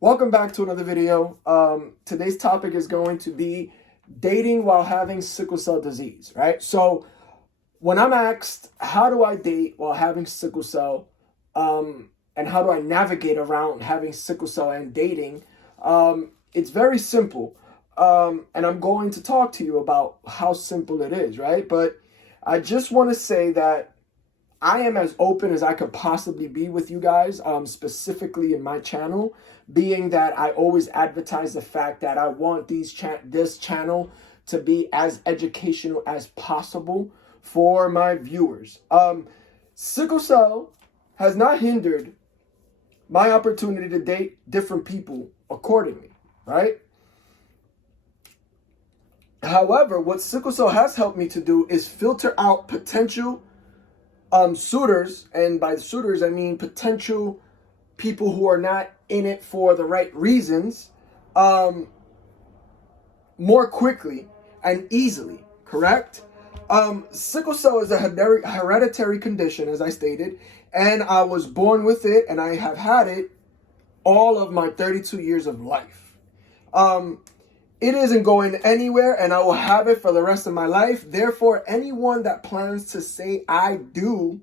Welcome back to another video. Today's topic is going to be dating while having sickle cell disease, right? So when I'm asked, how do I date while having sickle cell, and how do I navigate around having sickle cell and dating, it's very simple. And I'm going to talk to you about how simple it is, right? But I just want to say that I am as open as I could possibly be with you guys, specifically in my channel, being that I always advertise the fact that I want this channel to be as educational as possible for my viewers. Sickle cell has not hindered my opportunity to date different people accordingly, right? However, what sickle cell has helped me to do is filter out potential suitors, and by suitors I mean potential people who are not in it for the right reasons, more quickly and easily. Correct? Sickle cell is a hereditary condition, as I stated, and I was born with it, and I have had it all of my 32 years of life. It isn't going anywhere, and I will have it for the rest of my life. Therefore, anyone that plans to say I do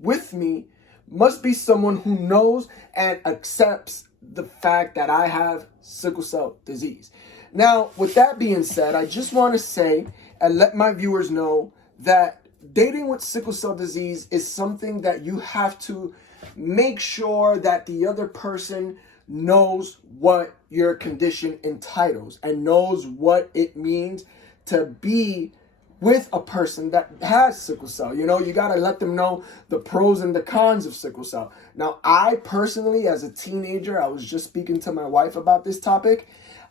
with me must be someone who knows and accepts the fact that I have sickle cell disease. Now, with that being said, I just want to say and let my viewers know that dating with sickle cell disease is something that you have to make sure that the other person knows what your condition entitles and knows what it means to be with a person that has sickle cell. You know, you got to let them know the pros and the cons of sickle cell. Now, I personally, as a teenager, I was just speaking to my wife about this topic.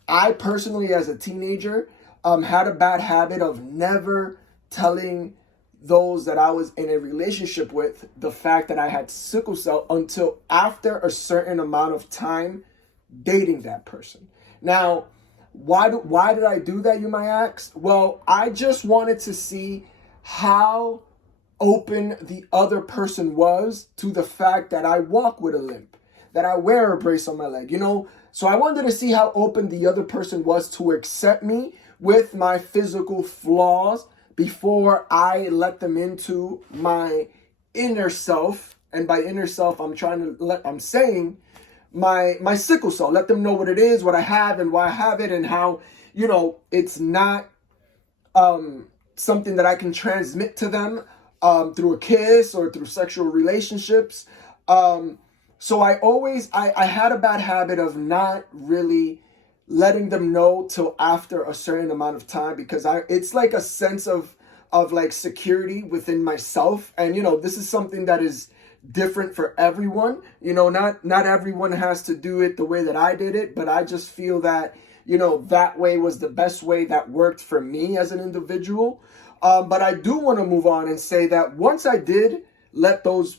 I personally, as a teenager, had a bad habit of never telling those that I was in a relationship with the fact that I had sickle cell until after a certain amount of time dating that person. Now, why did I do that, you might ask? Well, I just wanted to see how open the other person was to the fact that I walk with a limp, that I wear a brace on my leg, you know? So I wanted to see how open the other person was to accept me with my physical flaws before I let them into my inner self. And by inner self, I'm saying my sickle cell. Let them know what it is, what I have, and why I have it, and how, you know, it's not something that I can transmit to them through a kiss or through sexual relationships. So I had a bad habit of not really letting them know till after a certain amount of time, because it's like a sense of like security within myself. And, you know, this is something that is different for everyone. You know, not everyone has to do it the way that I did it, but I just feel that, you know, that way was the best way that worked for me as an individual. But I do want to move on and say that once I did let those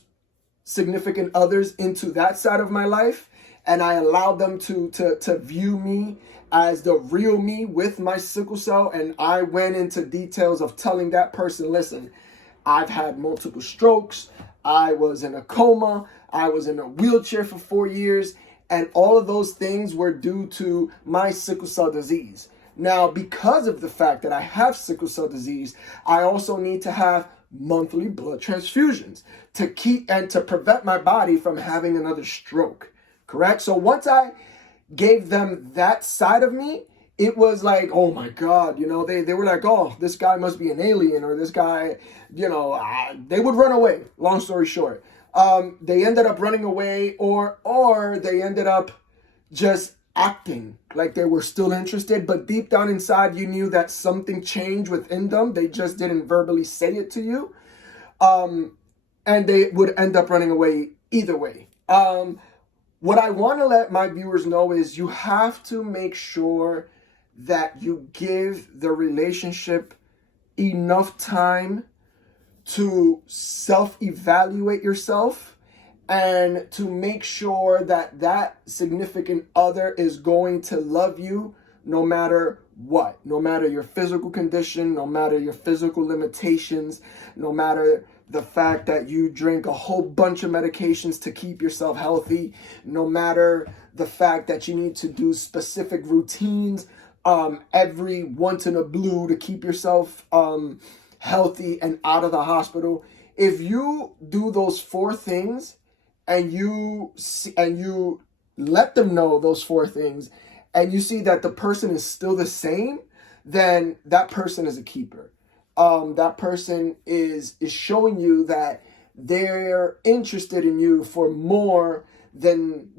significant others into that side of my life, and I allowed them to view me as the real me with my sickle cell, and I went into details of telling that person, listen, I've had multiple strokes, I was in a coma, I was in a wheelchair for 4 years, and all of those things were due to my sickle cell disease. Now, because of the fact that I have sickle cell disease, I also need to have monthly blood transfusions to keep and to prevent my body from having another stroke. Correct? So once I gave them that side of me, it was like, oh my God, you know, they were like, oh, this guy must be an alien, or this guy, you know, they would run away. Long story short, they ended up running away, or they ended up just acting like they were still interested, but deep down inside, you knew that something changed within them. They just didn't verbally say it to you. And they would end up running away either way. What I want to let my viewers know is you have to make sure that you give the relationship enough time to self-evaluate yourself and to make sure that that significant other is going to love you no matter what, no matter your physical condition, no matter your physical limitations, no matter the fact that you drink a whole bunch of medications to keep yourself healthy, no matter the fact that you need to do specific routines every once in a blue to keep yourself healthy and out of the hospital. If you do those 4 things and you let them know those 4 things, and you see that the person is still the same, then that person is a keeper. That person is showing you that they're interested in you for more than,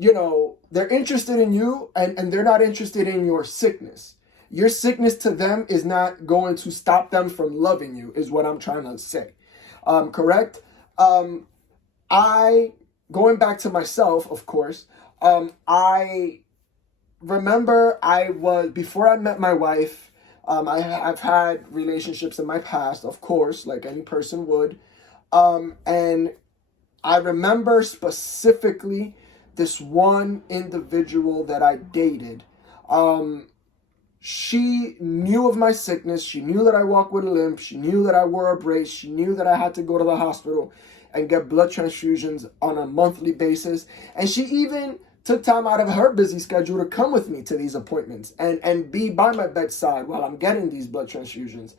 they're interested in you, and they're not interested in your sickness. Your sickness to them is not going to stop them from loving you, is what I'm trying to say. Correct? Going back to myself, of course, I remember before I met my wife, I've had relationships in my past, of course, like any person would. And I remember specifically this one individual that I dated. She knew of my sickness. She knew that I walk with a limp. She knew that I wore a brace. She knew that I had to go to the hospital and get blood transfusions on a monthly basis. And she even took time out of her busy schedule to come with me to these appointments and be by my bedside while I'm getting these blood transfusions.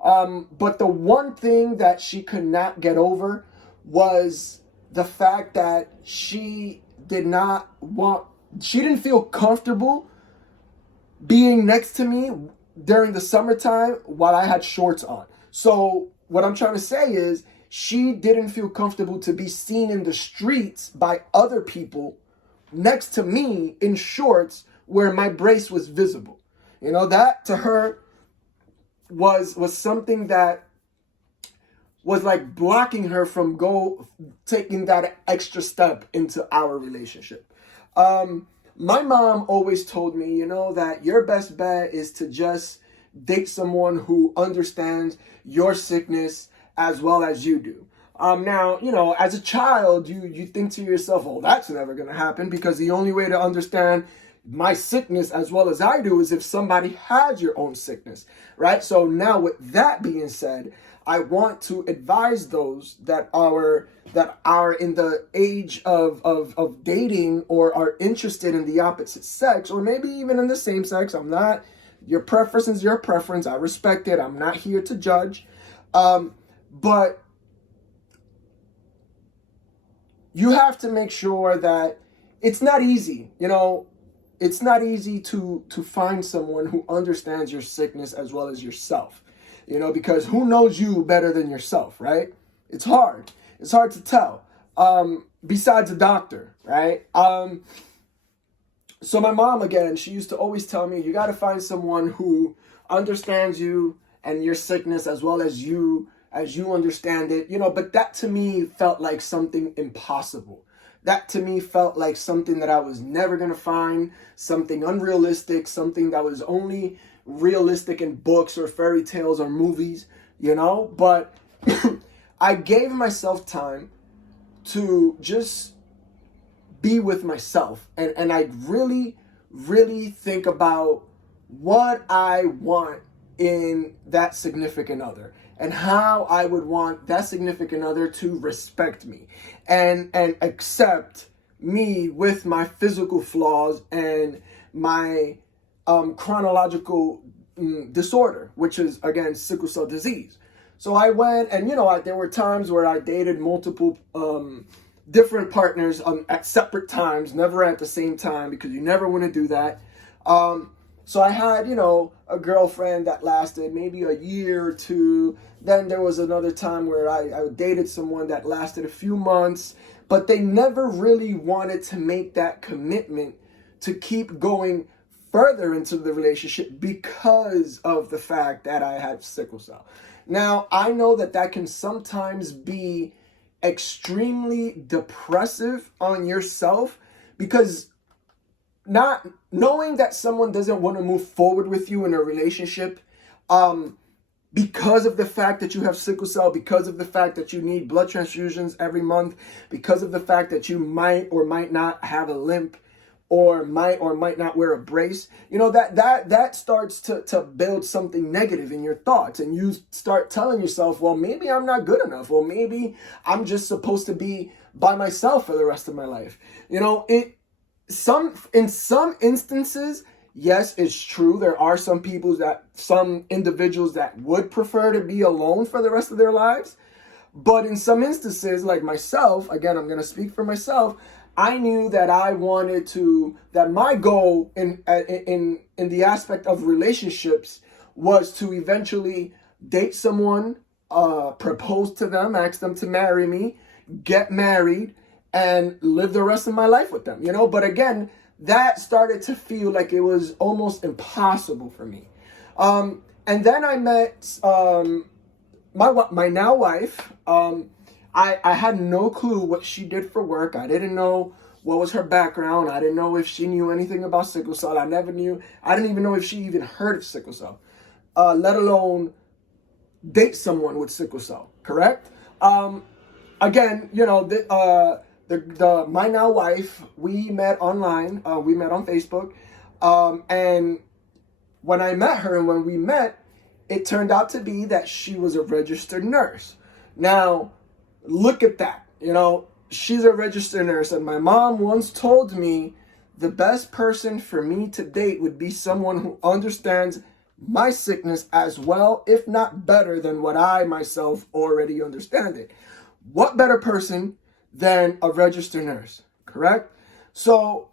But the one thing that she could not get over was the fact that she didn't feel comfortable being next to me during the summertime while I had shorts on. So what I'm trying to say is she didn't feel comfortable to be seen in the streets by other people next to me in shorts where my brace was visible. That to her was something that was like blocking her from taking that extra step into our relationship. My mom always told me, that your best bet is to just date someone who understands your sickness as well as you do. Now, as a child, you think to yourself, oh, that's never going to happen, because the only way to understand my sickness as well as I do is if somebody has your own sickness, right? So now with that being said, I want to advise those that are in the age of dating or are interested in the opposite sex, or maybe even in the same sex. Your preference is your preference. I respect it. I'm not here to judge. But you have to make sure that it's not easy. It's not easy to find someone who understands your sickness as well as yourself. Because who knows you better than yourself, right? It's hard. It's hard to tell. Besides a doctor, right? So my mom, again, she used to always tell me, you got to find someone who understands you and your sickness as well as you understand it. But that to me felt like something impossible. That to me felt like something that I was never going to find, something unrealistic, something that was only realistic in books or fairy tales or movies, but I gave myself time to just be with myself, and I really, really think about what I want in that significant other and how I would want that significant other to respect me and accept me with my physical flaws and my chronological disorder, which is, again, sickle cell disease. So I went and, there were times where I dated multiple different partners at separate times, never at the same time, because you never want to do that. So I had, a girlfriend that lasted maybe a year or two. Then there was another time where I dated someone that lasted a few months, but they never really wanted to make that commitment to keep going further into the relationship because of the fact that I had sickle cell. Now, I know that can sometimes be extremely depressive on yourself, because not knowing that someone doesn't want to move forward with you in a relationship because of the fact that you have sickle cell, because of the fact that you need blood transfusions every month, because of the fact that you might or might not have a limp, or might not wear a brace, that starts to build something negative in your thoughts, and you start telling yourself, well, maybe I'm not good enough, or maybe I'm just supposed to be by myself for the rest of my life. In some instances, yes, it's true. There are some individuals that would prefer to be alone for the rest of their lives. But in some instances, like myself, again, I'm going to speak for myself, I knew that that my goal in the aspect of relationships was to eventually date someone, propose to them, ask them to marry me, get married, and live the rest of my life with them, But again, that started to feel like it was almost impossible for me. And then I met my now wife. I had no clue what she did for work. I didn't know what was her background. I didn't know if she knew anything about sickle cell. I didn't even know if she even heard of sickle cell, let alone date someone with sickle cell, correct? Again, my now wife, we met online. We met on Facebook. And when I met her and when we met, it turned out to be that she was a registered nurse. Now, look at that. She's a registered nurse. And my mom once told me the best person for me to date would be someone who understands my sickness as well, if not better than what I myself already understand it. What better person than a registered nurse, correct? So,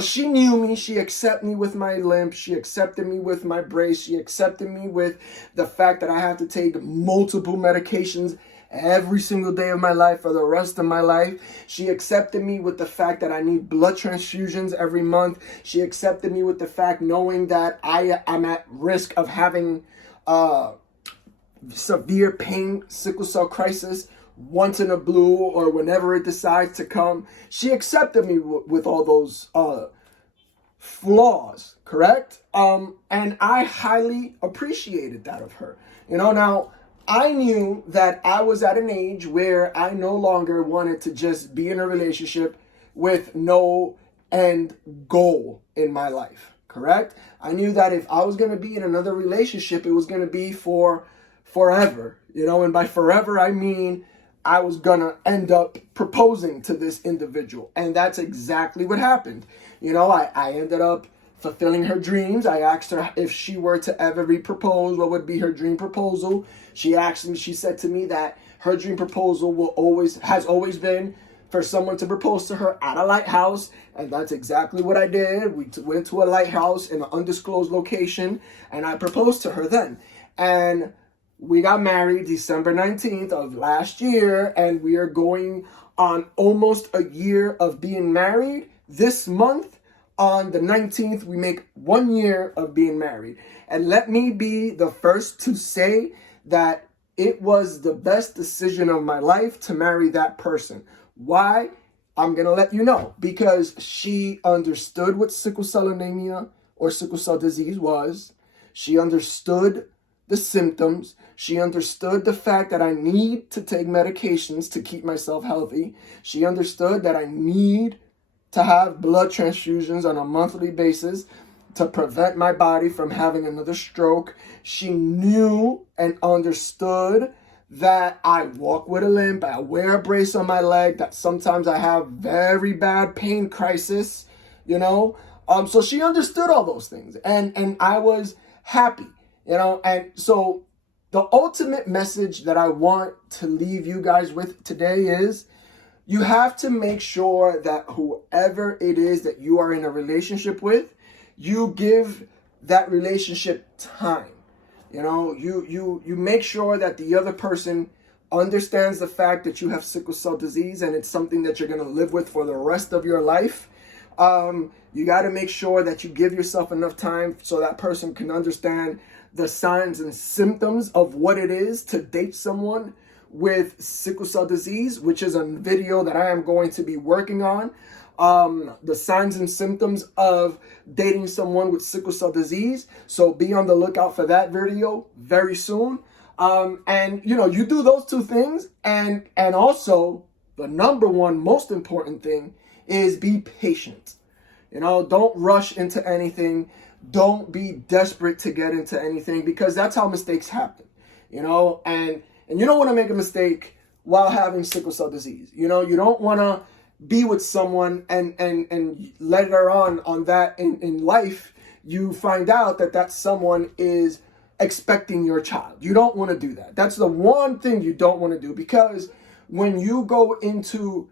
she knew me. She accepted me with my limp. She accepted me with my brace. She accepted me with the fact that I have to take multiple medications every single day of my life for the rest of my life. She accepted me with the fact that I need blood transfusions every month. She accepted me with the fact knowing that I'm at risk of having severe pain, sickle cell crisis, once in a blue or whenever it decides to come. She accepted me with all those flaws, correct? And I highly appreciated that of her. Now, I knew that I was at an age where I no longer wanted to just be in a relationship with no end goal in my life, correct? I knew that if I was going to be in another relationship, it was going to be for forever, and by forever, I mean I was going to end up proposing to this individual. And that's exactly what happened. I ended up fulfilling her dreams. I asked her if she were to ever re-propose, what would be her dream proposal. She said to me that her dream proposal has always been for someone to propose to her at a lighthouse. And that's exactly what I did. We went to a lighthouse in an undisclosed location, and I proposed to her then. And we got married December 19th of last year, and we are going on almost a year of being married. This month, on the 19th, we make 1 year of being married. And let me be the first to say that it was the best decision of my life to marry that person. Why? I'm going to let you know. Because she understood what sickle cell anemia or sickle cell disease was. She understood the symptoms. She understood the fact that I need to take medications to keep myself healthy. She understood that I need to have blood transfusions on a monthly basis to prevent my body from having another stroke. She knew and understood that I walk with a limp, I wear a brace on my leg, that sometimes I have very bad pain crisis, So she understood all those things, and I was happy, and so the ultimate message that I want to leave you guys with today is you have to make sure that whoever it is that you are in a relationship with, you give that relationship time. You make sure that the other person understands the fact that you have sickle cell disease and it's something that you're going to live with for the rest of your life. You got to make sure that you give yourself enough time so that person can understand the signs and symptoms of what it is to date someone with sickle cell disease, which is a video that I am going to be working on. The signs and symptoms of dating someone with sickle cell disease. So be on the lookout for that video very soon. And you do those two things, and also the number one most important thing is be patient. You know, don't rush into anything. Don't be desperate to get into anything, because that's how mistakes happen. You know, and you don't want to make a mistake while having sickle cell disease. You know, you don't want to be with someone and later on that in life, you find out that someone is expecting your child. You don't want to do that. That's the one thing you don't want to do, because when you go into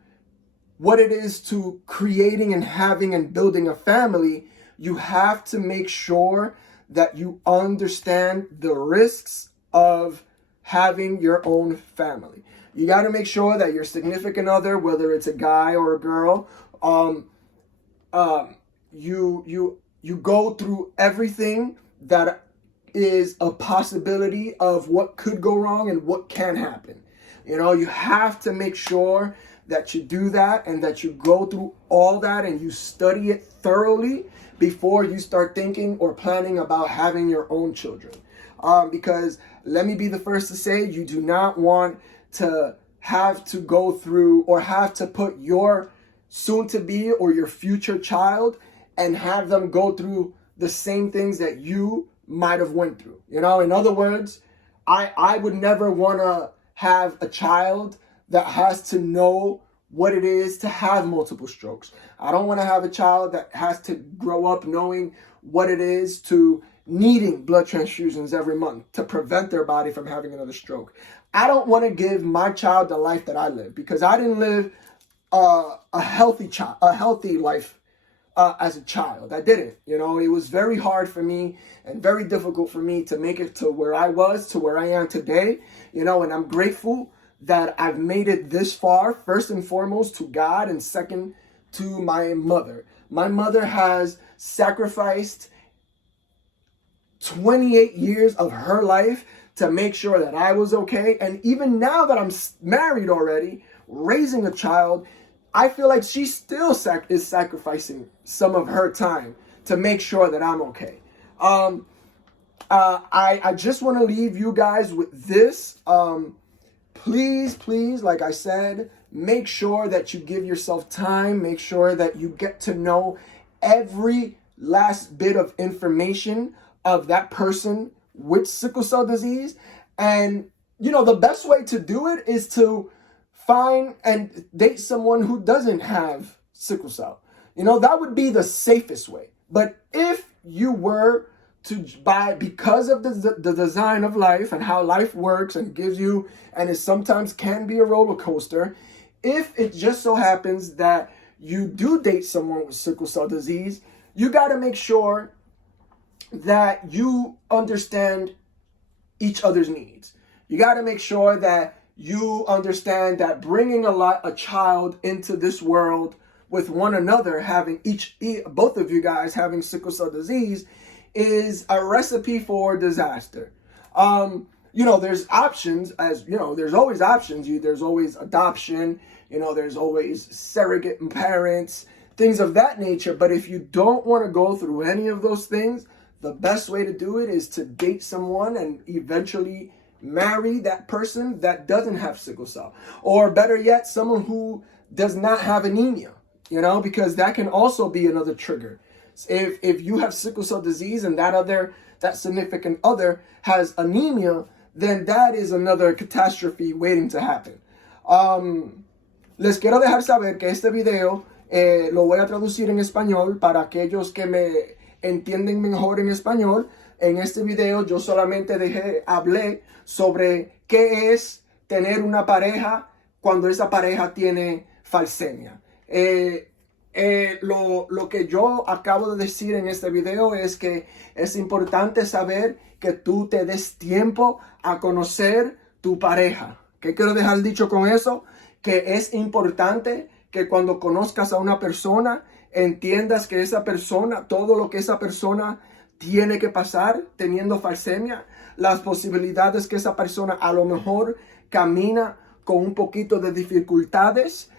what it is to creating and having and building a family, you have to make sure that you understand the risks of having your own family. You got to make sure that your significant other, whether it's a guy or a girl, you go through everything that is a possibility of what could go wrong and what can happen. You know, you have to make sure that you do that and that you go through all that and you study it thoroughly before you start thinking or planning about having your own children. Because let me be the first to say, you do not want to have to go through or have to put your soon-to-be or your future child and have them go through the same things that you might have went through. You know, in other words, I would never want to have a child that has to know what it is to have multiple strokes. I don't want to have a child that has to grow up knowing what it is to needing blood transfusions every month to prevent their body from having another stroke. I don't want to give my child the life that I lived, because I didn't live a healthy life as a child. I didn't. You know, it was very hard for me and very difficult for me to make it to where I was, to where I am today. You know, and I'm grateful that I've made it this far, first and foremost to God, and second to my mother. My mother has sacrificed 28 years of her life to make sure that I was okay. And even now that I'm married already, raising a child, I feel like she still is sacrificing some of her time to make sure that I'm okay. I just want to leave you guys with this. Please, like I said, make sure that you give yourself time. Make sure that you get to know every last bit of information of that person with sickle cell disease. And, you know, the best way to do it is to find and date someone who doesn't have sickle cell. You know, that would be the safest way. But if you were to because of the design of life and how life works and gives you, and it sometimes can be a roller coaster, if it just so happens that you do date someone with sickle cell disease, you got to make sure that you understand each other's needs. You got to make sure that you understand that bringing a child into this world with one another, having both of you guys having sickle cell disease, is a recipe for disaster. You know, there's options, as you know, there's always options. There's always adoption, you know, there's always surrogate parents, things of that nature. But if you don't want to go through any of those things, the best way to do it is to date someone and eventually marry that person that doesn't have sickle cell. Or better yet, someone who does not have anemia, you know, because that can also be another trigger. If you have sickle cell disease and that significant other has anemia, then that is another catastrophe waiting to happen. Les quiero dejar saber que este video lo voy a traducir en español para aquellos que me entienden mejor en español. En este video yo solamente hablé sobre qué es tener una pareja cuando esa pareja tiene falsemia. Lo que yo acabo de decir en este video es que es importante saber que tú te des tiempo a conocer tu pareja. ¿Qué quiero dejar dicho con eso? Que es importante que cuando conozcas a una persona, entiendas que esa persona, todo lo que esa persona tiene que pasar teniendo falsemia, las posibilidades que esa persona a lo mejor camina con un poquito de dificultades,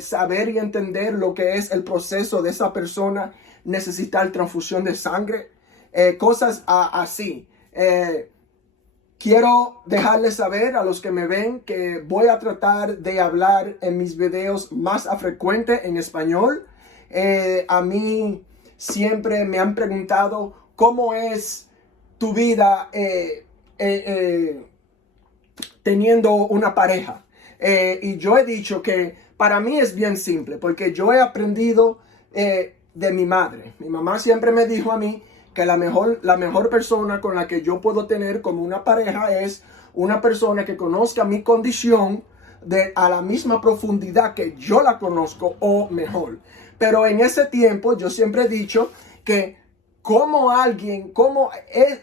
saber y entender lo que es el proceso de esa persona, necesitar transfusión de sangre, cosas así. Quiero dejarles saber a los que me ven que voy a tratar de hablar en mis videos más a frecuente en español. A mí siempre me han preguntado cómo es tu vida teniendo una pareja. Y yo he dicho que para mí es bien simple, porque yo he aprendido de mi madre. Mi mamá siempre me dijo a mí que la mejor persona con la que yo puedo tener como una pareja es una persona que conozca mi condición a la misma profundidad que yo la conozco o mejor. Pero en ese tiempo yo siempre he dicho que como es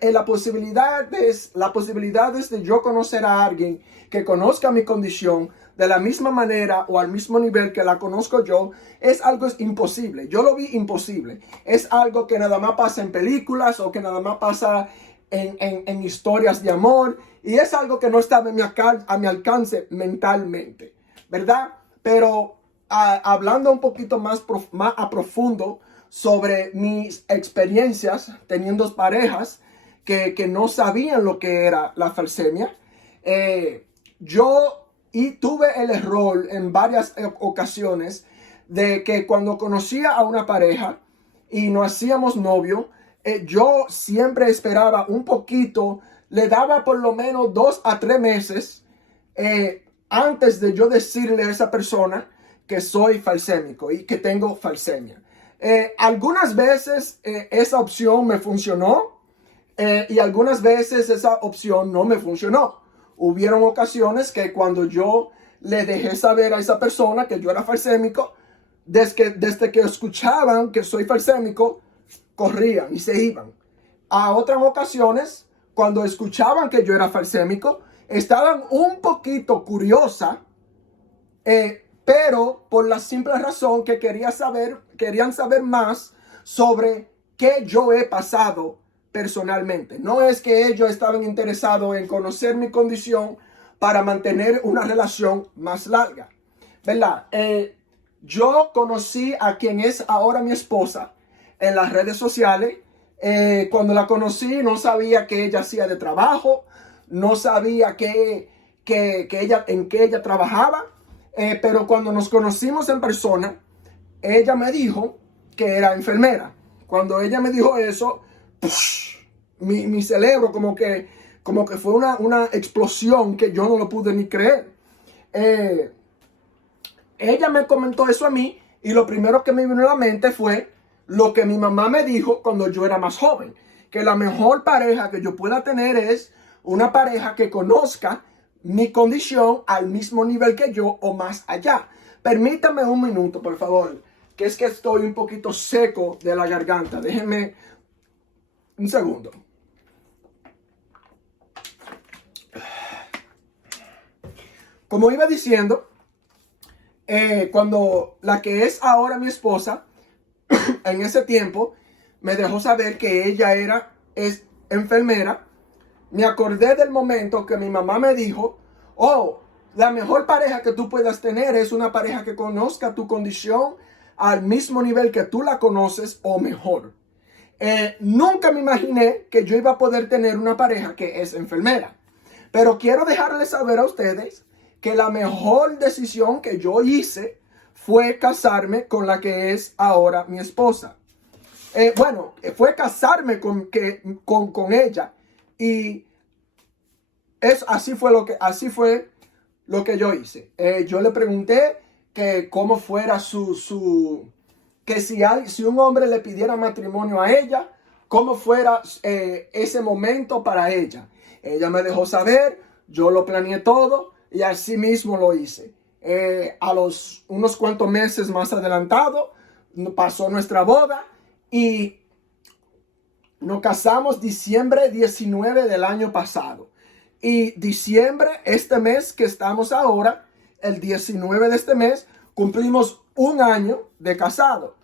las posibilidades de yo conocer a alguien que conozca mi condición de la misma manera o al mismo nivel que la conozco yo, es algo imposible. Yo lo vi imposible. Es algo que nada más pasa en películas o que nada más pasa en historias de amor, y es algo que no estaba a mi alcance mentalmente, ¿verdad? Pero hablando un poquito más a profundo sobre mis experiencias teniendo parejas que no sabían lo que era la falsemia, yo tuve el error en varias ocasiones de que cuando conocía a una pareja y nos hacíamos novio, yo siempre esperaba un poquito, le daba por lo menos 2 a 3 meses antes de yo decirle a esa persona que soy falsémico y que tengo falsemia. Algunas veces esa opción me funcionó y algunas veces esa opción no me funcionó. Hubieron ocasiones que cuando yo le dejé saber a esa persona que yo era falsémico, desde que escuchaban que soy falsémico, corrían y se iban. A otras ocasiones, cuando escuchaban que yo era falsémico, estaban un poquito curiosas, pero por la simple razón que querían saber más sobre qué yo he pasado personalmente. No es que ellos estaban interesados en conocer mi condición para mantener una relación más larga, ¿verdad? Yo conocí a quien es ahora mi esposa en las redes sociales. Cuando la conocí no sabía qué ella hacía de trabajo, no sabía en qué ella trabajaba, pero cuando nos conocimos en persona, ella me dijo que era enfermera. Cuando ella me dijo eso, mi cerebro como que fue una explosión que yo no lo pude ni creer. Ella me comentó eso a mí y lo primero que me vino a la mente fue lo que mi mamá me dijo cuando yo era más joven, que la mejor pareja que yo pueda tener es una pareja que conozca mi condición al mismo nivel que yo o más allá. Permítame un minuto, por favor, que es que estoy un poquito seco de la garganta. Déjenme un segundo. Como iba diciendo, cuando la que es ahora mi esposa, en ese tiempo, me dejó saber que ella es enfermera, me acordé del momento que mi mamá me dijo, la mejor pareja que tú puedas tener es una pareja que conozca tu condición al mismo nivel que tú la conoces o mejor. Nunca me imaginé que yo iba a poder tener una pareja que es enfermera. Pero quiero dejarles saber a ustedes que la mejor decisión que yo hice fue casarme con la que es ahora mi esposa. Fue casarme con ella. Y así fue lo que yo hice. Yo le pregunté que cómo fuera que si un hombre le pidiera matrimonio a ella, cómo fuera ese momento para ella. Ella me dejó saber, yo lo planeé todo y así mismo lo hice. A unos cuantos meses más adelantado, pasó nuestra boda y nos casamos diciembre 19 del año pasado. Y diciembre, este mes que estamos ahora, el 19 de este mes, cumplimos 1 año de casado.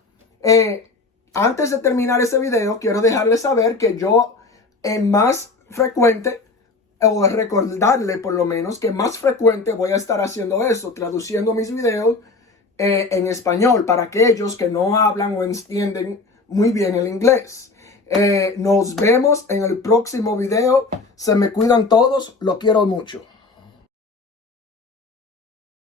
Antes de terminar ese video, quiero dejarles saber que yo más frecuente, o recordarle por lo menos, que más frecuente voy a estar haciendo eso, traduciendo mis videos en español para aquellos que no hablan o entienden muy bien el inglés. Nos vemos en el próximo video. Se me cuidan todos. Lo quiero mucho.